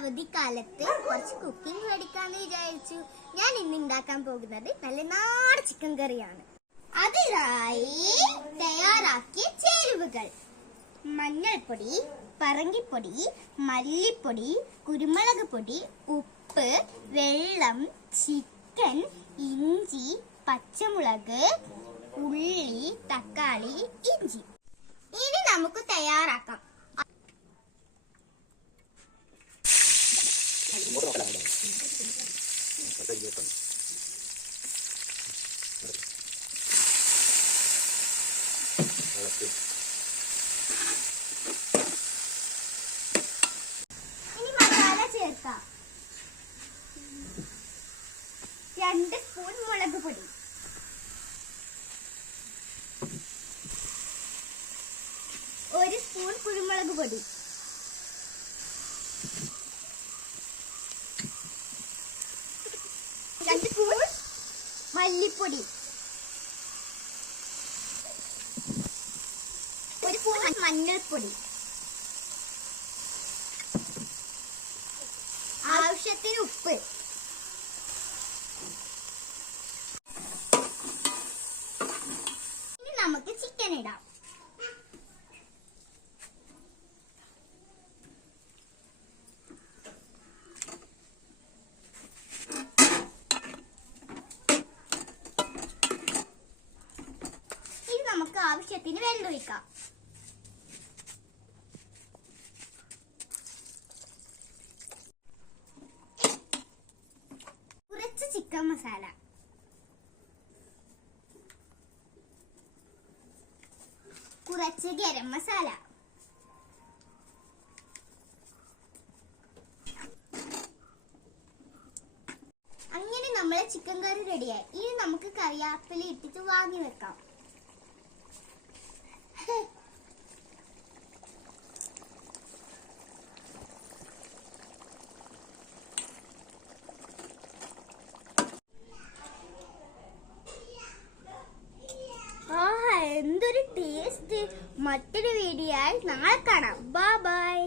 അവധിക്കാലത്ത് കുറച്ച് കുക്കിംഗ് പഠിക്കാന്ന് വിചാരിച്ചു. ഞാൻ ഇന്ന് ഉണ്ടാക്കാൻ പോകുന്നത് നല്ല നാടൻ ചിക്കൻ കറിയാണ്. അതിനായി തയ്യാറാക്കിയ ചേരുവകൾ: മഞ്ഞൾപ്പൊടി, പറങ്കിപ്പൊടി, മല്ലിപ്പൊടി, കുരുമുളക് പൊടി, ഉപ്പ്, വെള്ളം, ചിക്കൻ, ഇഞ്ചി, പച്ചമുളക്, ഉള്ളി, തക്കാളി, ഇഞ്ചി. ഇനി നമുക്ക് തയ്യാറാക്കാം. ഇനി മസാല ചേർക്കാം. 2 സ്പൂൺ മുളക് പൊടി, 1 സ്പൂൺ കുരുമുളക് പൊടി, 2 സ്പൂൺ മല്ലിപ്പൊടി, 1 സ്പൂൺ മഞ്ഞൾപ്പൊടി, ആവശ്യത്തിന് ഉപ്പ്. ഇനി നമുക്ക് ചിക്കൻ ഇടാം. നമുക്ക് ആവശ്യത്തിന് വെള്ളം ഒഴിക്കാം. കുറച്ച് ചിക്കൻ മസാല, കുറച്ച് ഗരം മസാല, അങ്ങനെ നമ്മളെ ചിക്കൻ കറി റെഡിയായി. ഇനി നമുക്ക് കറിവേപ്പില ഇട്ടിട്ട് വാങ്ങി വെക്കാം. എന്തൊരു ടേസ്റ്റ്! മറ്റൊരു വീഡിയോയിൽ നാളെ കാണാം. ബൈ.